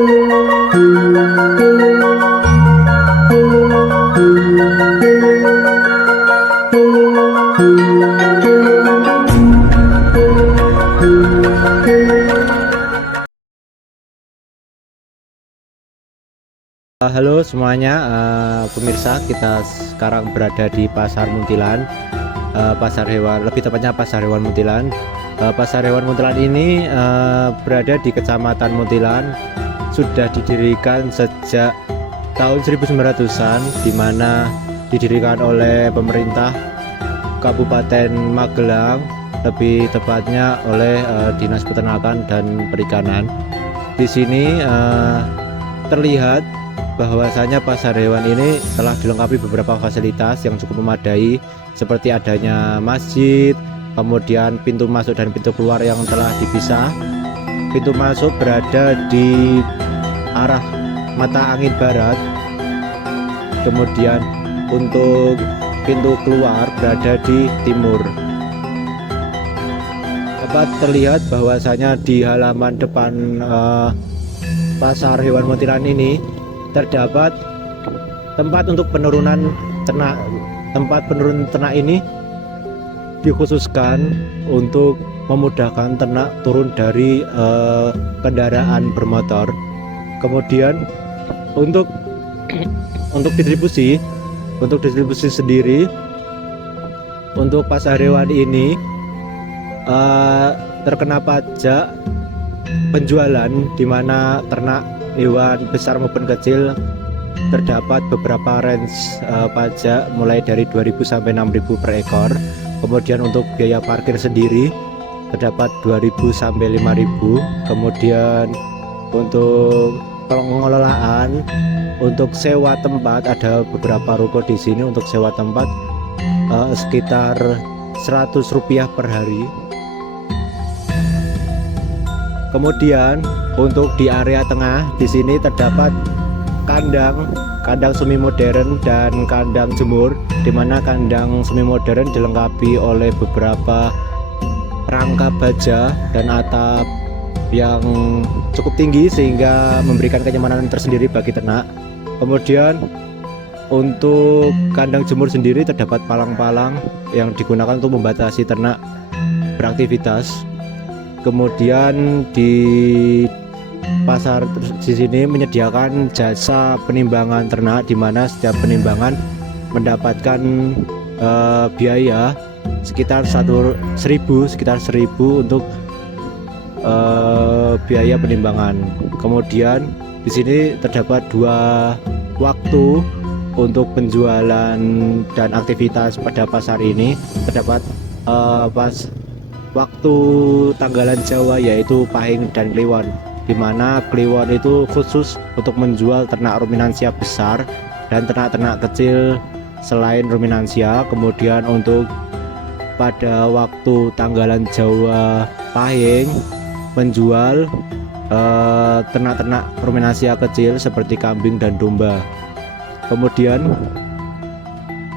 Halo semuanya, pemirsa, kita sekarang berada di Pasar Muntilan, pasar hewan, lebih tepatnya Pasar Hewan Muntilan. Pasar Hewan Muntilan ini berada di Kecamatan Muntilan, sudah didirikan sejak tahun 1900-an, di mana didirikan oleh pemerintah Kabupaten Magelang, lebih tepatnya oleh Dinas Peternakan dan Perikanan. Di sini terlihat bahwasanya pasar hewan ini telah dilengkapi beberapa fasilitas yang cukup memadai, seperti adanya masjid, kemudian pintu masuk dan pintu keluar yang telah dipisah. Pintu masuk berada di arah mata angin barat, kemudian untuk pintu keluar berada di timur. Dapat terlihat bahwasanya di halaman depan pasar hewan Muntilan ini terdapat tempat untuk penurunan ternak. Tempat penurunan ternak ini dikhususkan untuk memudahkan ternak turun dari kendaraan bermotor. Kemudian untuk distribusi sendiri untuk pasar hewan ini terkena pajak penjualan, di mana ternak hewan besar maupun kecil terdapat beberapa range pajak mulai dari 2.000 sampai 6.000 per ekor. Kemudian untuk biaya parkir sendiri terdapat 2.000 sampai 5.000. Kemudian untuk pengelolaan, untuk sewa tempat, ada beberapa ruko di sini untuk sewa tempat sekitar Rp100 per hari. Kemudian untuk di area tengah di sini terdapat kandang semi modern dan kandang jemur, di mana kandang semi modern dilengkapi oleh beberapa rangka baja dan atap yang cukup tinggi sehingga memberikan kenyamanan tersendiri bagi ternak. Kemudian untuk kandang jemur sendiri terdapat palang-palang yang digunakan untuk membatasi ternak beraktivitas. Kemudian di pasar di sini menyediakan jasa penimbangan ternak, di mana setiap penimbangan mendapatkan biaya sekitar 1.000 untuk biaya penimbangan. Kemudian di sini terdapat 2 waktu untuk penjualan dan aktivitas pada pasar ini. Terdapat waktu tanggalan Jawa, yaitu Pahing dan Kliwon, di mana Kliwon itu khusus untuk menjual ternak ruminansia besar dan ternak-ternak kecil selain ruminansia. Kemudian untuk pada waktu tanggalan Jawa Pahing menjual ternak-ternak ruminansia kecil seperti kambing dan domba. Kemudian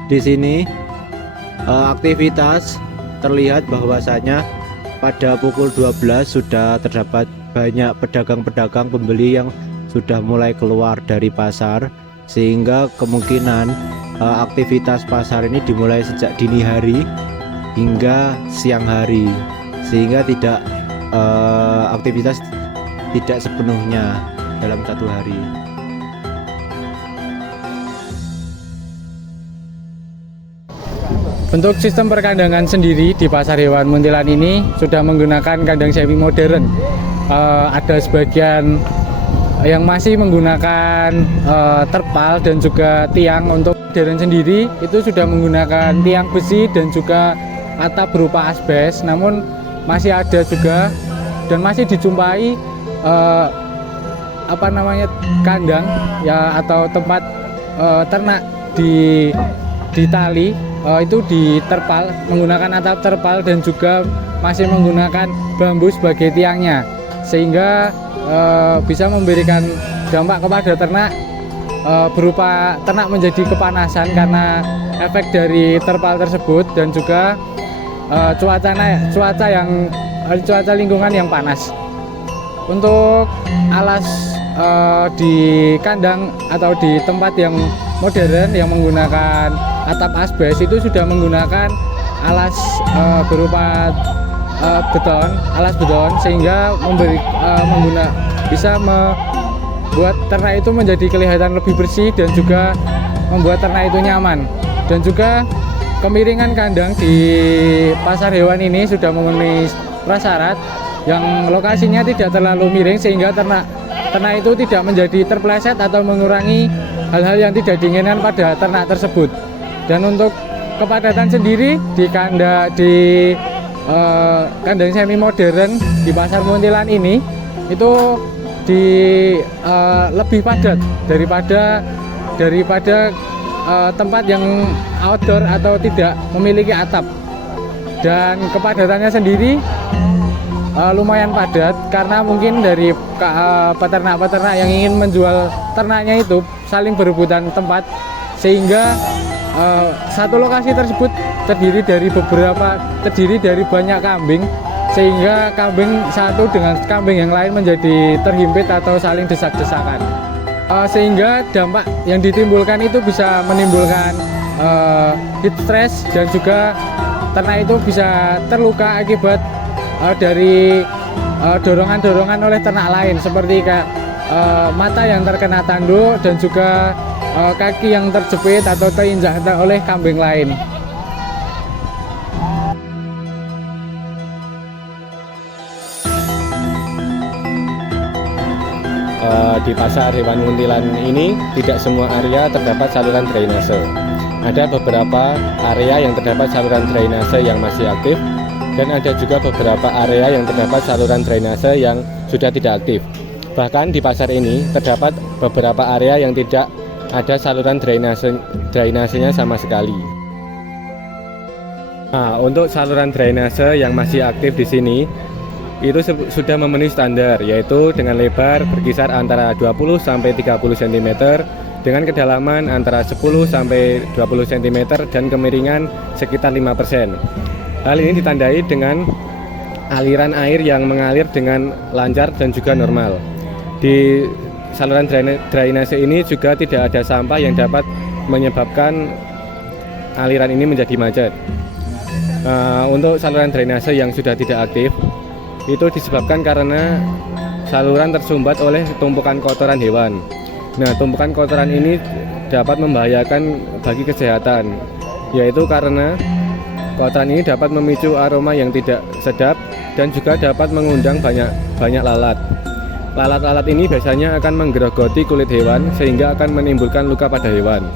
di sini aktivitas terlihat bahwasanya pada pukul 12 sudah terdapat banyak pedagang-pedagang pembeli yang sudah mulai keluar dari pasar, sehingga kemungkinan aktivitas pasar ini dimulai sejak dini hari hingga siang hari, sehingga aktivitas tidak sepenuhnya dalam satu hari. Untuk sistem perkandangan sendiri di pasar hewan Muntilan ini sudah menggunakan kandang semi modern. Ada sebagian yang masih menggunakan terpal dan juga tiang. Untuk modern sendiri itu sudah menggunakan tiang besi dan juga atap berupa asbes. Namun masih ada juga dan masih dijumpai kandang ya atau tempat ternak di tali. Itu di terpal, menggunakan atap terpal dan juga masih menggunakan bambu sebagai tiangnya, sehingga bisa memberikan dampak kepada ternak berupa ternak menjadi kepanasan karena efek dari terpal tersebut, dan juga cuaca lingkungan yang panas. Untuk alas di kandang atau di tempat yang modern yang menggunakan atap asbes itu sudah menggunakan alas berupa alas beton, sehingga bisa membuat ternak itu menjadi kelihatan lebih bersih dan juga membuat ternak itu nyaman. Dan juga kemiringan kandang di pasar hewan ini sudah memenuhi prasyarat yang lokasinya tidak terlalu miring sehingga ternak itu tidak menjadi terpeleset atau mengurangi hal-hal yang tidak diinginkan pada ternak tersebut. Dan untuk kepadatan sendiri di kandang semi modern di Pasar Muntilan ini itu lebih padat daripada tempat yang outdoor atau tidak memiliki atap. Dan kepadatannya sendiri lumayan padat karena mungkin dari peternak-peternak yang ingin menjual ternaknya itu saling berebutan tempat, sehingga satu lokasi tersebut terdiri dari banyak kambing, sehingga kambing satu dengan kambing yang lain menjadi terhimpit atau saling desak-desakan, sehingga dampak yang ditimbulkan itu bisa menimbulkan heat stress, dan juga ternak itu bisa terluka akibat dari dorongan-dorongan oleh ternak lain, seperti mata yang terkena tanduk dan juga kaki yang terjepit atau terinjak oleh kambing lain. Di Pasar Hewan Muntilan ini tidak semua area terdapat saluran drainase. Ada beberapa area yang terdapat saluran drainase yang masih aktif, dan ada juga beberapa area yang terdapat saluran drainase yang sudah tidak aktif. Bahkan di pasar ini terdapat beberapa area yang tidak ada saluran drainasenya sama sekali. Nah, untuk saluran drainase yang masih aktif di sini itu sudah memenuhi standar, yaitu dengan lebar berkisar antara 20 sampai 30 cm, dengan kedalaman antara 10 sampai 20 cm dan kemiringan sekitar 5%. Hal ini ditandai dengan aliran air yang mengalir dengan lancar dan juga normal. Di saluran drainase ini juga tidak ada sampah yang dapat menyebabkan aliran ini menjadi macet. Untuk saluran drainase yang sudah tidak aktif itu disebabkan karena saluran tersumbat oleh tumpukan kotoran hewan. Nah, tumpukan kotoran ini dapat membahayakan bagi kesehatan, yaitu karena kotoran ini dapat memicu aroma yang tidak sedap dan juga dapat mengundang banyak lalat. Lalat-lalat ini biasanya akan menggerogoti kulit hewan sehingga akan menimbulkan luka pada hewan.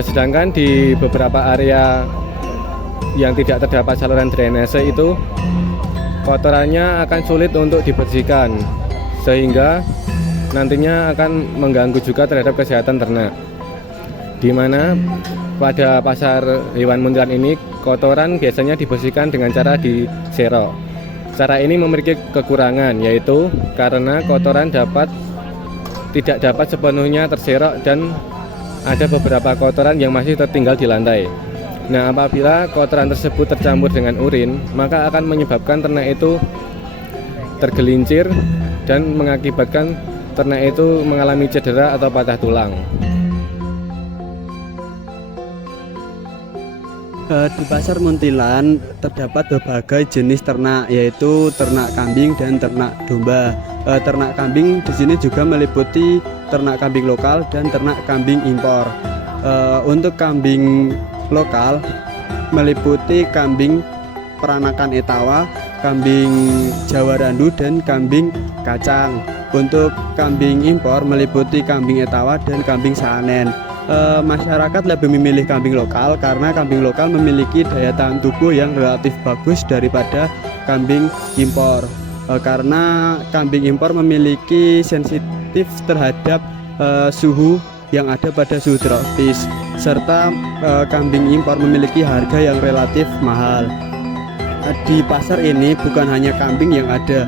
Sedangkan di beberapa area yang tidak terdapat saluran drainase itu kotorannya akan sulit untuk dibersihkan, sehingga nantinya akan mengganggu juga terhadap kesehatan ternak. Di mana pada Pasar Hewan Muntilan ini kotoran biasanya dibersihkan dengan cara diserok. Cara ini memiliki kekurangan, yaitu karena kotoran tidak dapat sepenuhnya terserok dan ada beberapa kotoran yang masih tertinggal di lantai. Nah, apabila kotoran tersebut tercampur dengan urin, maka akan menyebabkan ternak itu tergelincir dan mengakibatkan ternak itu mengalami cedera atau patah tulang. Di Pasar Muntilan terdapat berbagai jenis ternak, yaitu ternak kambing dan ternak domba. Ternak kambing di sini juga meliputi ternak kambing lokal dan ternak kambing impor. Untuk kambing lokal meliputi kambing peranakan Etawa, kambing Jawa Randu, dan kambing kacang. Untuk kambing impor meliputi kambing Etawa dan kambing Saanen. Masyarakat lebih memilih kambing lokal karena kambing lokal memiliki daya tahan tubuh yang relatif bagus daripada kambing impor. Karena kambing impor memiliki sensitif terhadap suhu yang ada pada suhu tropis, serta kambing impor memiliki harga yang relatif mahal. Di pasar ini bukan hanya kambing yang ada,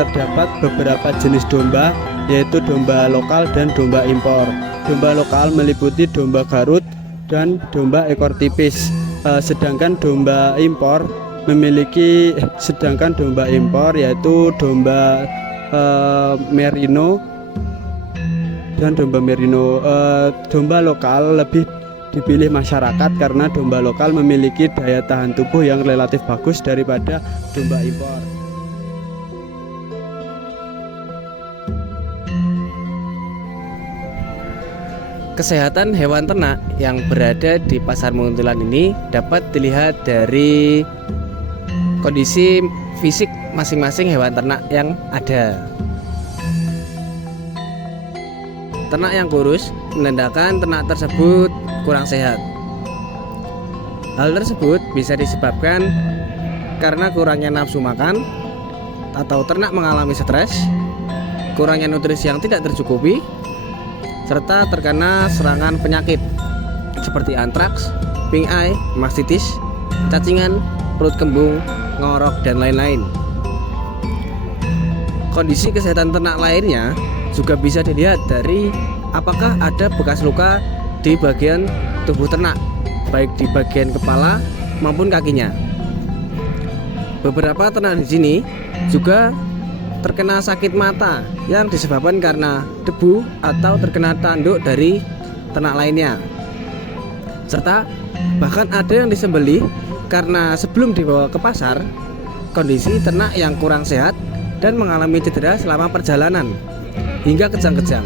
terdapat beberapa jenis domba, yaitu domba lokal dan domba impor. Domba lokal meliputi domba Garut dan domba ekor tipis, sedangkan domba impor yaitu domba merino dan domba merino. Domba lokal lebih dipilih masyarakat karena domba lokal memiliki daya tahan tubuh yang relatif bagus daripada domba impor. Kesehatan hewan ternak yang berada di Pasar Muntilan ini dapat dilihat dari kondisi fisik masing-masing hewan ternak yang ada. Ternak yang kurus menandakan ternak tersebut kurang sehat. Hal tersebut bisa disebabkan karena kurangnya nafsu makan atau ternak mengalami stres, kurangnya nutrisi yang tidak tercukupi, serta terkena serangan penyakit seperti antraks, pink eye, mastitis, cacingan, perut kembung, ngorok, dan lain-lain. Kondisi kesehatan ternak lainnya juga bisa dilihat dari apakah ada bekas luka di bagian tubuh ternak, baik di bagian kepala maupun kakinya. Beberapa ternak di sini juga terkena sakit mata yang disebabkan karena debu atau terkena tanduk dari ternak lainnya. Serta bahkan ada yang disembelih karena sebelum dibawa ke pasar kondisi ternak yang kurang sehat dan mengalami cedera selama perjalanan hingga kejang-kejang,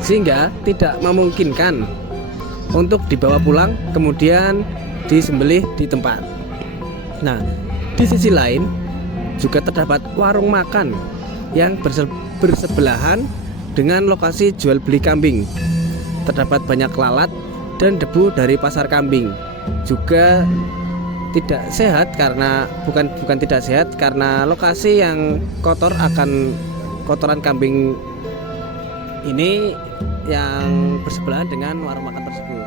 sehingga tidak memungkinkan untuk dibawa pulang kemudian disembelih di tempat. Nah, di sisi lain juga terdapat warung makan yang bersebelahan dengan lokasi jual beli kambing. Terdapat banyak lalat dan debu dari pasar kambing. Juga tidak sehat karena bukan tidak sehat karena lokasi yang kotor akan kotoran kambing ini yang bersebelahan dengan warung makan tersebut.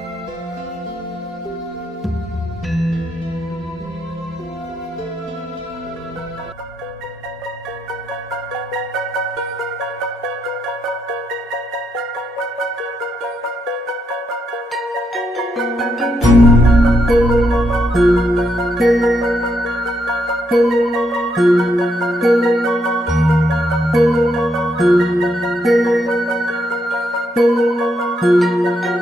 Thank you.